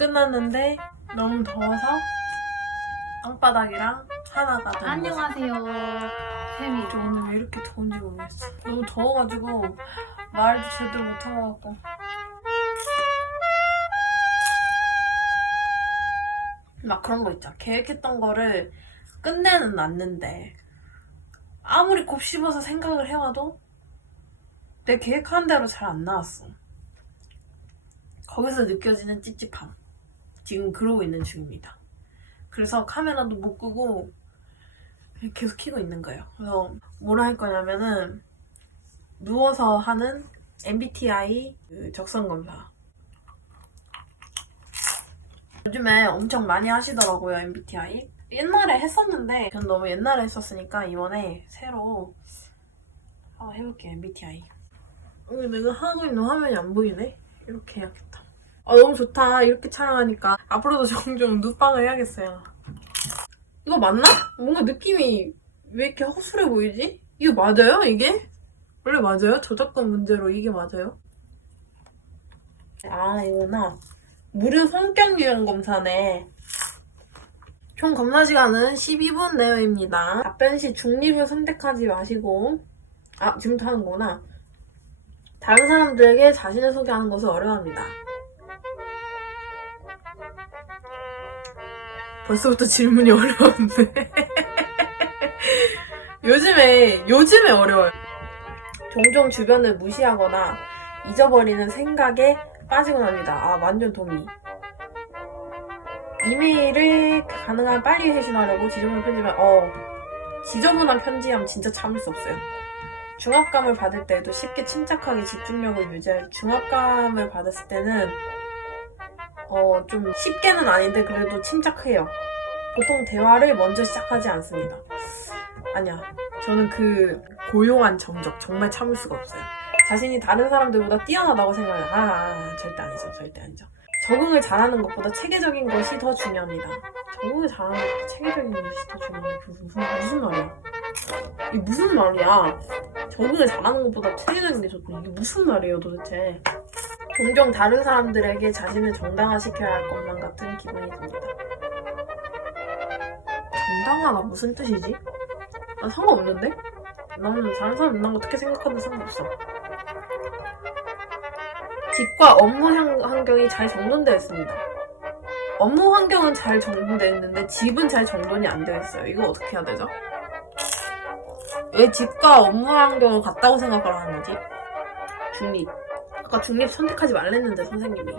끝났는데 너무 더워서 땅바닥이랑 하나가 더 안녕하세요. 혜미. 저 오늘 왜 이렇게 더운지 모르겠어. 너무 더워가지고 말도 제대로 못한 것 같고. 막 그런 거 있죠. 계획했던 거를 끝내는 놨는데 아무리 곱씹어서 생각을 해와도 내 계획한 대로 잘 안 나왔어. 거기서 느껴지는 찝찝함. 지금 그러고 있는 중입니다. 그래서 카메라도 못 끄고 계속 켜고 있는 거예요. 그래서 뭐라 할 거냐면은 누워서 하는 MBTI 적성 검사. 요즘에 엄청 많이 하시더라고요, MBTI. 옛날에 했었는데 그냥 너무 옛날에 했었으니까 이번에 새로 한번 해볼게요, MBTI. 내가 하고 있는 화면이 안 보이네? 이렇게 해야겠다. 너무 좋다. 이렇게 촬영하니까 앞으로도 종종 눕방을 해야겠어요. 이거 맞나? 뭔가 느낌이 왜 이렇게 허술해 보이지? 이거 맞아요? 이게? 원래 맞아요? 저작권 문제로 이게 맞아요? 이거나 무료 성격 유형 검사네. 총 검사 시간은 12분 내외입니다. 답변 시 중립을 선택하지 마시고 지금부터 하는 거구나. 다른 사람들에게 자신을 소개하는 것을 어려워합니다. 벌써부터 질문이 어려운데. 요즘에 어려워요. 종종 주변을 무시하거나 잊어버리는 생각에 빠지곤 합니다. 완전 동의. 이메일을 가능한 빨리 회신하려고 지저분한 편지만 지저분한 편지하면 진짜 참을 수 없어요. 중압감을 받을 때에도 쉽게 침착하게 집중력을 유지할 중압감을 받았을 때는 좀 쉽게는 아닌데 그래도 침착해요. 보통 대화를 먼저 시작하지 않습니다. 아니야. 저는 그 고요한 정적 정말 참을 수가 없어요. 자신이 다른 사람들보다 뛰어나다고 생각해요. 절대 아니죠. 적응을 잘하는 것보다 체계적인 것이 더 중요합니다. 적응을 잘하는 것보다 체계적인 것이 더 중요해. 무슨 말이야? 이게 무슨 말이야? 적응을 잘하는 것보다 체계적인 게 좋고 이게 무슨 말이에요 도대체? 종종 다른 사람들에게 자신을 정당화시켜야 할 것만 같은 기분이 듭니다. 정당화가 무슨 뜻이지? 상관없는데? 나는 다른 사람 만난 거 어떻게 생각하든 상관없어. 집과 업무 환경이 잘 정돈되어 있습니다. 업무 환경은 잘 정돈되어 있는데 집은 잘 정돈이 안 되어 있어요. 이거 어떻게 해야 되죠? 왜 집과 업무 환경을 같다고 생각을 하는 거지? 중립. 아까 중립 선택하지 말랬는데 선생님이.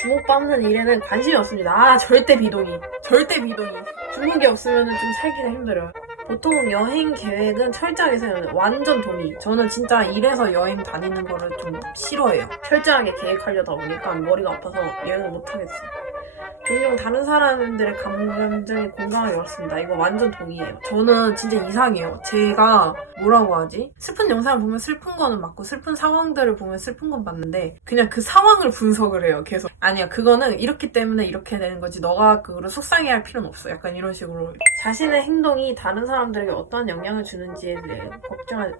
주목받는 일에는 관심이 없습니다. 절대 비동의. 주목이 없으면 좀 살기가 힘들어요. 보통 여행 계획은 철저하게 세우는 완전 동의. 저는 진짜 이래서 여행 다니는 거를 좀 싫어해요. 철저하게 계획하려다 보니까 머리가 아파서 여행을 못 하겠어요. 종종 다른 사람들의 감정에 공감하기 어렵습니다. 이거 완전 동의해요. 저는 진짜 이상해요. 제가 뭐라고 하지? 슬픈 영상을 보면 슬픈 거는 맞고 슬픈 상황들을 보면 슬픈 건 맞는데 그냥 그 상황을 분석을 해요. 계속. 아니야, 그거는 이렇기 때문에 이렇게 되는 거지. 너가 그거를 속상해할 필요는 없어. 약간 이런 식으로. 자신의 행동이 다른 사람들에게 어떤 영향을 주는지에 대해 걱정할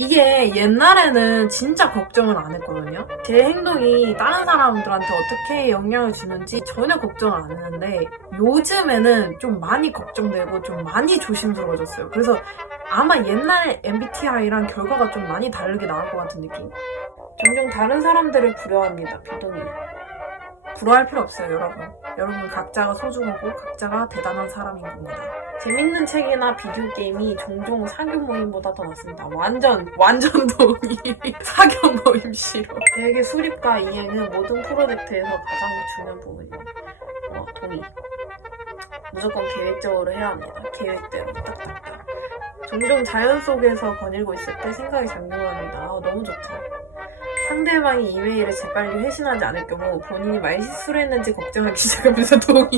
이게 옛날에는 진짜 걱정을 안 했거든요. 제 행동이 다른 사람들한테 어떻게 영향을 주는지 전혀 걱정을 안 했는데 요즘에는 좀 많이 걱정되고 좀 많이 조심스러워졌어요. 그래서 아마 옛날 MBTI랑 결과가 좀 많이 다르게 나올 것 같은 느낌? 종종 다른 사람들을 부러워합니다. 비동의. 부러워할 필요 없어요, 여러분. 여러분 각자가 소중하고 각자가 대단한 사람인 겁니다. 재밌는 책이나 비디오 게임이 종종 사교 모임보다 더 낫습니다. 완전 동의. 사교 모임 싫어. 계획의 수립과 이행은 모든 프로젝트에서 가장 중요한 부분이에요. 동의. 무조건 계획적으로 해야 합니다. 계획대로 딱딱딱. 종종 자연 속에서 거닐고 있을 때 생각이 잠금합니다. 너무 좋다. 상대방이 이메일을 재빨리 회신하지 않을 경우 본인이 말실수를 했는지 걱정하기 시작하면서 동의.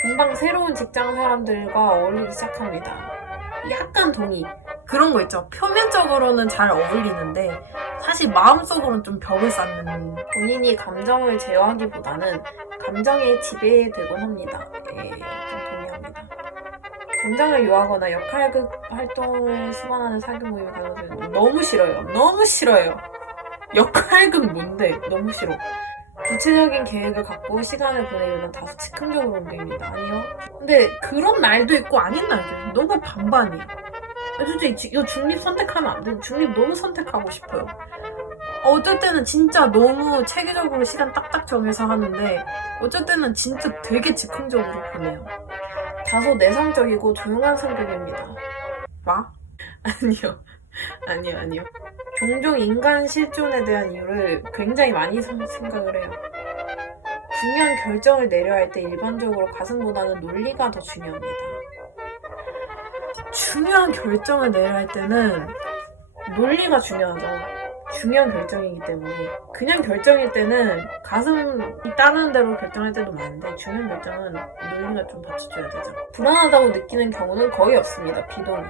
금방 새로운 직장 사람들과 어울리기 시작합니다. 약간 동의. 그런 거 있죠. 표면적으로는 잘 어울리는데 사실 마음속으로는 좀 벽을 쌓는. 본인이 감정을 제어하기보다는 감정에 지배되곤 합니다. 좀 동의합니다. 감정을 유하거나 역할극 활동을 수반하는 사교 모임을 가져서 너무 싫어요. 역할극 뭔데? 너무 싫어. 구체적인 계획을 갖고 시간을 보내려는 다소 즉흥적으로 움직입니다. 아니요. 근데 그런 날도 있고 아닌 날도 있고 너무 반반이에요. 솔직히 이거 중립 선택하면 안 돼. 중립 너무 선택하고 싶어요. 어쩔 때는 진짜 너무 체계적으로 시간 딱딱 정해서 하는데 어쩔 때는 진짜 되게 즉흥적으로 보내요. 다소 내성적이고 조용한 성격입니다. 와? 아니요. 종종 인간 실존에 대한 이유를 굉장히 많이 생각을 해요. 중요한 결정을 내려야 할 때 일반적으로 가슴보다는 논리가 더 중요합니다. 중요한 결정을 내려야 할 때는 논리가 중요하죠. 중요한 결정이기 때문에. 그냥 결정일 때는 가슴이 따르는 대로 결정할 때도 많은데 중요한 결정은 논리가 좀 받쳐줘야 되죠. 불안하다고 느끼는 경우는 거의 없습니다. 비동의.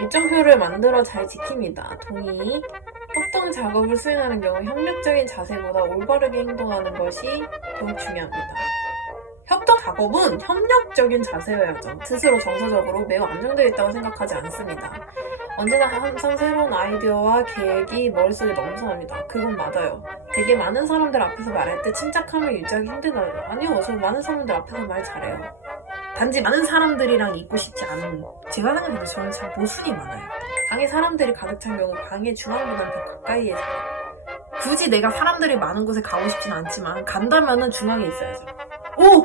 일정표를 만들어 잘 지킵니다. 동의. 협동 작업을 수행하는 경우 협력적인 자세보다 올바르게 행동하는 것이 더욱 중요합니다. 협동 작업은 협력적인 자세여야죠. 스스로 정서적으로 매우 안정되어 있다고 생각하지 않습니다. 언제나 항상 새로운 아이디어와 계획이 머릿속에 넘쳐납니다. 그건 맞아요. 되게 많은 사람들 앞에서 말할 때 침착함을 유지하기 힘들어요. 아니요, 저 많은 사람들 앞에서 말 잘해요. 단지 많은 사람들이랑 있고 싶지 않은. 제가 생각할 때 저는 참 모순이 많아요. 방에 사람들이 가득 찬 경우 방의 중앙보다는 더 가까이에 살아요. 굳이 내가 사람들이 많은 곳에 가고 싶진 않지만 간다면은 중앙에 있어야죠. 오!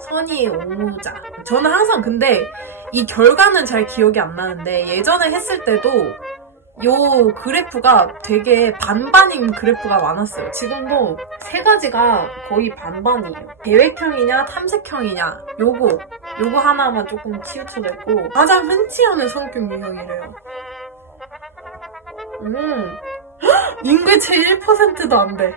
선의의 옹호자. 저는 항상 근데 이 결과는 잘 기억이 안 나는데 예전에 했을 때도 요 그래프가 되게 반반인 그래프가 많았어요. 지금도 세 가지가 거의 반반이에요. 계획형이냐 탐색형이냐 요거 하나만 조금 치우쳐져 있고 가장 흔치 않은 성격 유형이래요. 인구의 채 1%도 안 돼.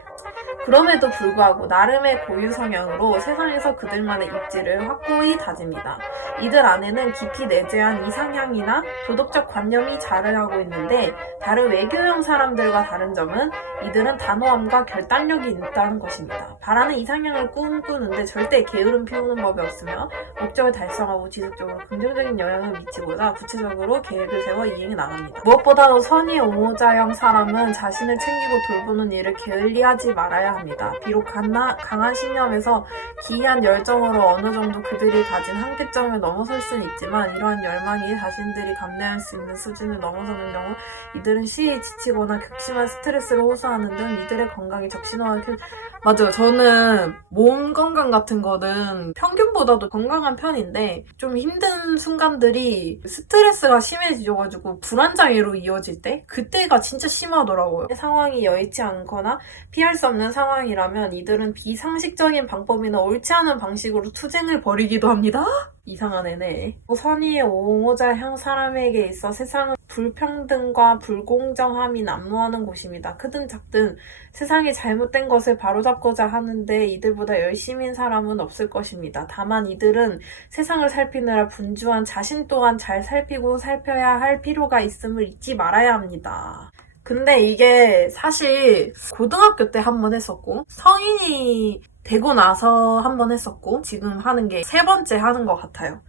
그럼에도 불구하고 나름의 고유 성향으로 세상에서 그들만의 입지를 확고히 다집니다. 이들 안에는 깊이 내재한 이상향이나 도덕적 관념이 자를 하고 있는데 다른 외교형 사람들과 다른 점은 이들은 단호함과 결단력이 있다는 것입니다. 바라는 이상향을 꿈꾸는데 절대 게으름 피우는 법이 없으며 목적을 달성하고 지속적으로 긍정적인 영향을 미치고자 구체적으로 계획을 세워 이행해 나갑니다. 무엇보다도 선의 옹호자형 사람은 자신을 챙기고 돌보는 일을 게을리하지 말아야 합니다. 비록 강한 신념에서 기이한 열정으로 어느 정도 그들이 가진 한계점을 넘어설 수는 있지만 이러한 열망이 자신들이 감내할 수 있는 수준을 넘어서는 경우 이들은 시에 지치거나 극심한 스트레스를 호소하는 등 이들의 건강이 적신호하게 맞아요. 저는 몸 건강 같은 거는 평균보다도 건강한 편인데 좀 힘든 순간들이 스트레스가 심해져가지고 불안장애로 이어질 때 그때가 진짜 심하더라고요. 상황이 여의치 않거나 피할 수 없는 상황이라면 이들은 비상식적인 방법이나 옳지 않은 방식으로 투쟁을 벌이기도 합니다. 이상한 애네. 선의의 옹호자형 사람에게 있어 세상은 불평등과 불공정함이 난무하는 곳입니다. 크든 작든 세상이 잘못된 것을 바로잡고자 하는데 이들보다 열심인 사람은 없을 것입니다. 다만 이들은 세상을 살피느라 분주한 자신 또한 잘 살피고 살펴야 할 필요가 있음을 잊지 말아야 합니다. 근데 이게 사실 고등학교 때 한 번 했었고 성인이 되고 나서 한 번 했었고 지금 하는 게 세 번째 하는 것 같아요.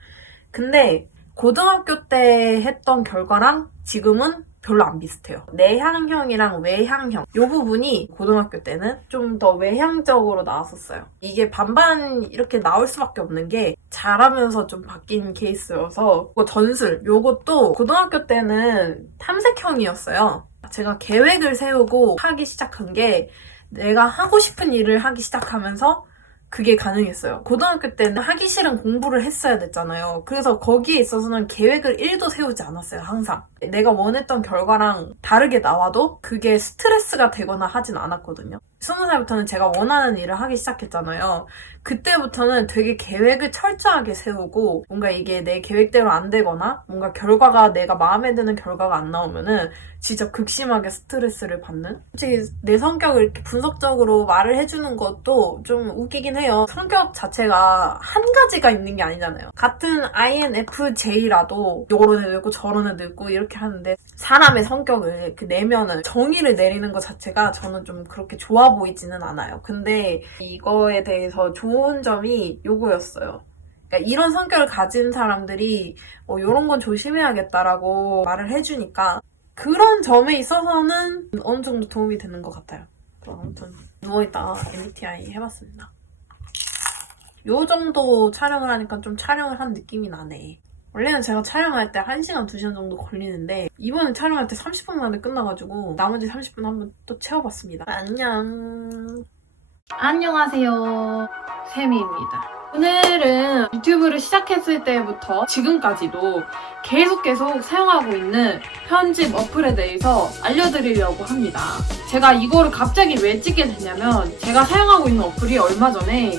근데 고등학교 때 했던 결과랑 지금은 별로 안 비슷해요. 내향형이랑 외향형 이 부분이 고등학교 때는 좀 더 외향적으로 나왔었어요. 이게 반반 이렇게 나올 수밖에 없는 게 잘하면서 좀 바뀐 케이스여서 전술 요것도 고등학교 때는 탐색형이었어요. 제가 계획을 세우고 하기 시작한 게 내가 하고 싶은 일을 하기 시작하면서 그게 가능했어요. 고등학교 때는 하기 싫은 공부를 했어야 됐잖아요. 그래서 거기에 있어서는 계획을 1도 세우지 않았어요. 항상. 내가 원했던 결과랑 다르게 나와도 그게 스트레스가 되거나 하진 않았거든요. 20살부터는 제가 원하는 일을 하기 시작했잖아요. 그때부터는 되게 계획을 철저하게 세우고 뭔가 이게 내 계획대로 안 되거나 뭔가 결과가 내가 마음에 드는 결과가 안 나오면은 진짜 극심하게 스트레스를 받는? 솔직히 내 성격을 이렇게 분석적으로 말을 해주는 것도 좀 웃기긴 해요. 성격 자체가 한 가지가 있는 게 아니잖아요. 같은 INFJ라도 요런 애도 있고 저런 애도 있고 이렇게 하는데 사람의 성격을 이렇게 내면은 정의를 내리는 것 자체가 저는 좀 그렇게 좋아 보이지는 않아요. 근데 이거에 대해서 좋은 점이 요거였어요. 그러니까 이런 성격을 가진 사람들이 이런 건 조심해야겠다라고 말을 해주니까 그런 점에 있어서는 어느 정도 도움이 되는 것 같아요. 그래서 아무튼 누워있다가 MBTI 해봤습니다. 요 정도 촬영을 하니까 좀 촬영을 한 느낌이 나네. 원래는 제가 촬영할 때 1시간, 2시간 정도 걸리는데 이번에 촬영할 때 30분 만에 끝나가지고 나머지 30분 한번 또 채워봤습니다. 안녕. 안녕하세요. 세미입니다. 오늘은 유튜브를 시작했을 때부터 지금까지도 계속 사용하고 있는 편집 어플에 대해서 알려드리려고 합니다. 제가 이거를 갑자기 왜 찍게 됐냐면 제가 사용하고 있는 어플이 얼마 전에